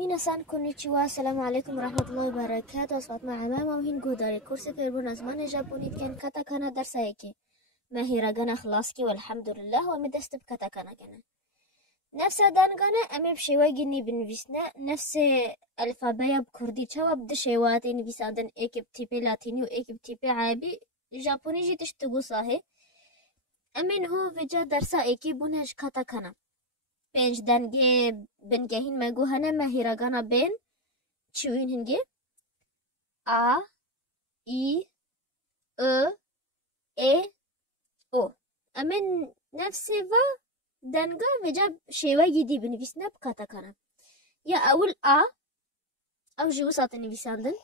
Minasan konnichiwa, assalamu alaikum warahmatullahi wabarakatuh. Asfat معمم وهين قدري كورسي كيربون زمان جابوني كان كاتاكانا درسايكي ما هي رجانا خلاصكي والحمد لله ومدست بكاتاكانا كنا نفس دانغانا أمي بشيواجيني بنفسنا نفس الفابايا بكردي تشوا بد شيواتي نفسادن إيكب تيبي لاتيني وإيكب تيبي عربي جابوني جي تشتغو صاحي أمين هو فيجا درسا إيكي بونج كاتاكانا بينج دانجي بنجهين ماجو هنا ما هي رجانا بين چوين هنگي A I E E O أمين نفسي و دانجا وجاب شيوا جدي بنفسنا بكاتاكانا يا أول A أو جو ساعة نفساندن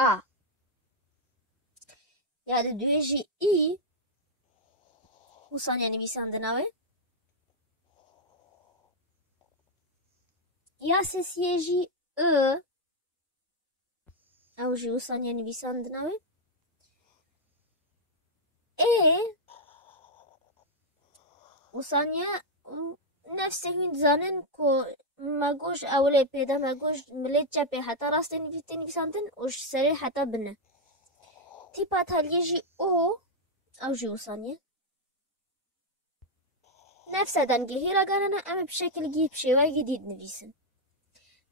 A يا دويجي I وصانيا نفساندن أوي يا سيسيجي أو جو صانيا نفساندن أوي وصانيا نفس هين زانن كو ماجوش أولي بيدا ماجوش مليت جابي حتى راستي نفساندن وش سري حتى بنا تيبات هاليجي أو جو صانيا نفس دانجي هيرا قارنا أم بشكل جيب شوي جديد نفسن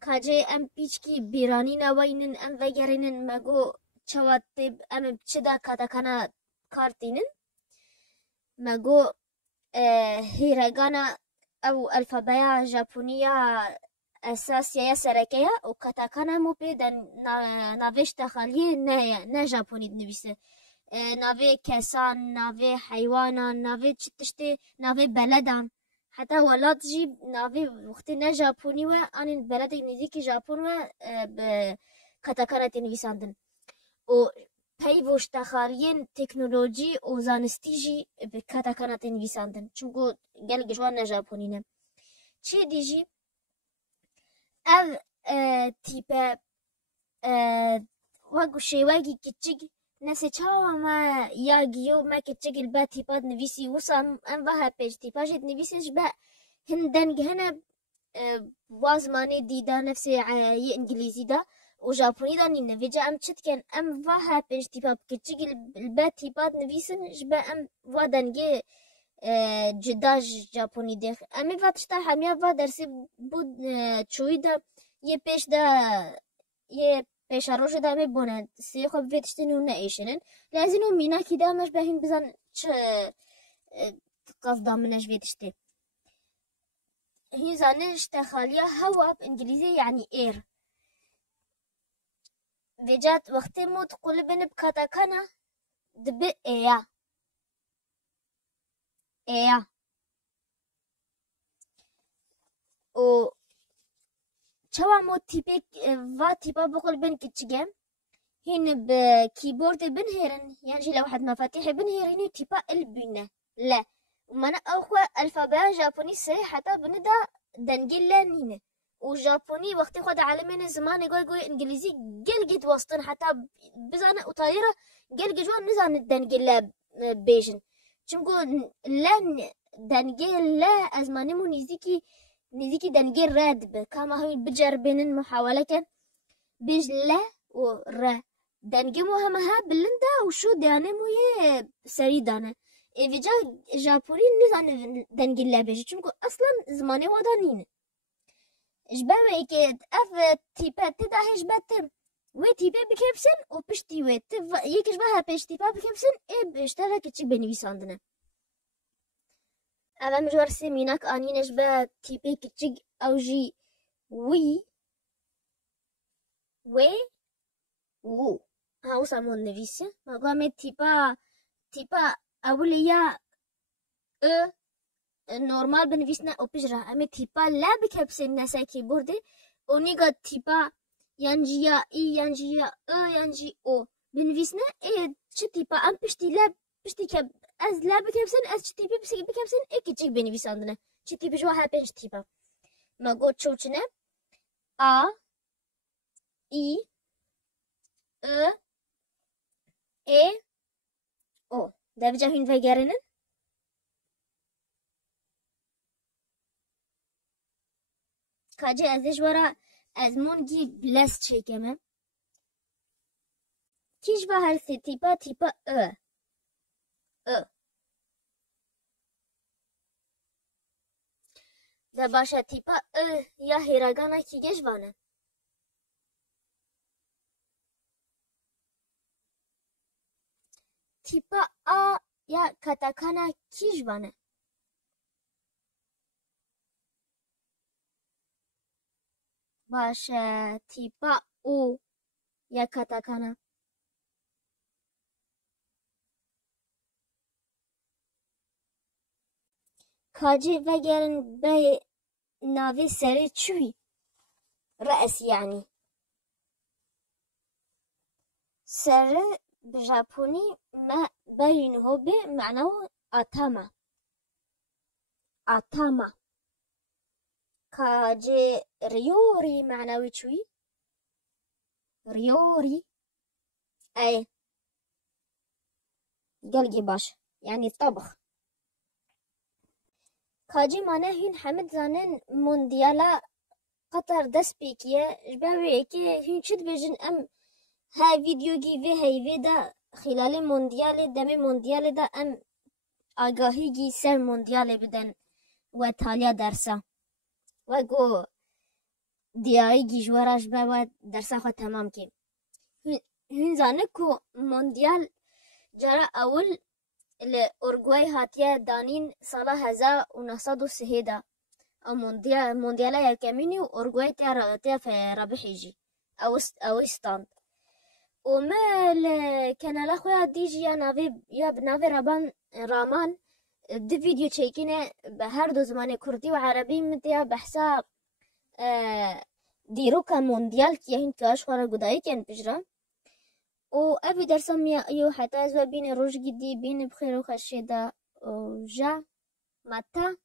كاجي أم بيشكي بيراني نوينن أم وجرينن ماجو شواتب أم بشدا كاتاكانا كارتينن ماجو هيراغانا أو الفابايا جابونية أساسية سركية وكاتاكانا مو بيدن نافيش تخاليه نا جابوني دنبيسه نافي كسان نافي حيوانا نافي تشتي نافي بلدان حتى ولاد جيب نافي وقتي نا جابوني وأنا البلد نزيكي جابون بكاتاكانا تنبيساندن و پیوش تخالین تکنولوژی و زانستیجی به کاتاکانا تنویساندن چونکو گل گجوان نجاپونینه چی دیجی او تیپه وگو شیواگی کچیگ نسه چاوا ما یاگیو ما کچیگ البا تیپاد نویسی وسام ام وها پیج تیپاجت نویسیش با هندن گهنه وازمانی دیدا نفسه ی انگلیزی دا وجابوني داني نفيجا أم تشتكن أم فاها بيج تيباب كتشيل البات تيبات نفيسن جبا أم فادنجي جداج جابوني ديخ أمي فاتشتا حميا فا درسي بود تشويدا يه بيش دا يه بيش عروش دا مي بونا سيخو بفيتشتنو نايشنن لازنو مينا كدا مش باهين بزن چه قصدا منش فيتشتي هي زانش تخاليا هوا بإنجليزي يعني اير وجات وقتی مود قلبن بكاتاكانا دب ايا و چوا مود تيبك و تيبا بقلبن كتشجم هين بكيبورد بنهرن يعني لو واحد مفاتيح بنهرن تيبا البنة لا ومن أخوة الفابا جابوني سري حتى بندا دنجلان هنا وجابوني وقتی خود عالمين زمان قوي انجليزي قل جد وسطن حتى بزانه وطايره قل جوان نزان دنجل بيجن چونكو لان دنجل لا ازماني مو نزيكي دنجل راد كما هي بجربين محاولة كان بيج لا ور دنجل مهمها بلندا وشو دانه مو يه سري دانه ايجا جابوني نزان دنجل لا بيج چونكو اصلا زماني ودانين جباوه ايكي اف تيبا تداهي جباتم وي تيبا بكيبسن و بشتي وي يكي جباها بيش تيبا بكيبسن اي بشتاها كتشي بنويساندنا اما مجوار سيميناك اني نجبا تيبا كتشي او جي وي وو هاو سامون نويسي ما قامي تيبا اوليا نورمال بنویسنا او پیجرا امی تیپا لا بکبسن نسای کیبورد اونیگا تیپا یانجیا ای یانجیا یانجی او بنویسنا ای چه تیپا ام پشتی لا پشتی کب از لا بکبسن از چه تیپی بکبسن ای کچیک بنویساندنه چه تیپی جو ها پنج تیپا ما گو چوچنه ا ای ای او ده بجا هین وگرنن کاجی ازش ورا از مونگی بلس چکمه کیش با هر سی تیپا ا ده باشه تیپا یا هیراگانا کی گش وانه تیپا آ یا کاتاکانا کیش وانه باشه تیپا او یا کاتاکانا کاجی وگرن به ناوی سری چوی رأس يعني سر بجابوني ما بينه بمعنى أتاما كاجي ريوري معنوي شوي ريوري أي قلقي باش يعني طبخ كاجي معناه هين حمد زانن مونديالا قطر دست بيكيه جباوي كي هين شد بيجن أم ها فيديو جي في هاي دا خلال مونديال دمي مونديال دا أم آگاهی گی سر موندیال بدن و تالیا درسا و گو دیایی گی جوارش با و درسا خود تمام کن هن زانه کو موندیال جرا اول لأورگوای هاتیه دانین سال 1903 دا او موندیال یکمینی و اورگوای تیا رابحی جی او استاند و ما الكنال خويا ديجي يا بنافي رامان دي فيديو تشيكينه بهر دو زمان كردي وعربي متيا بحسا ديروكا مونديال كي هين كاش خورا قداي كان بجرا و ابي درسم يو حتى ازوا بين روج جدي بين بخير وخشيدا وجا متى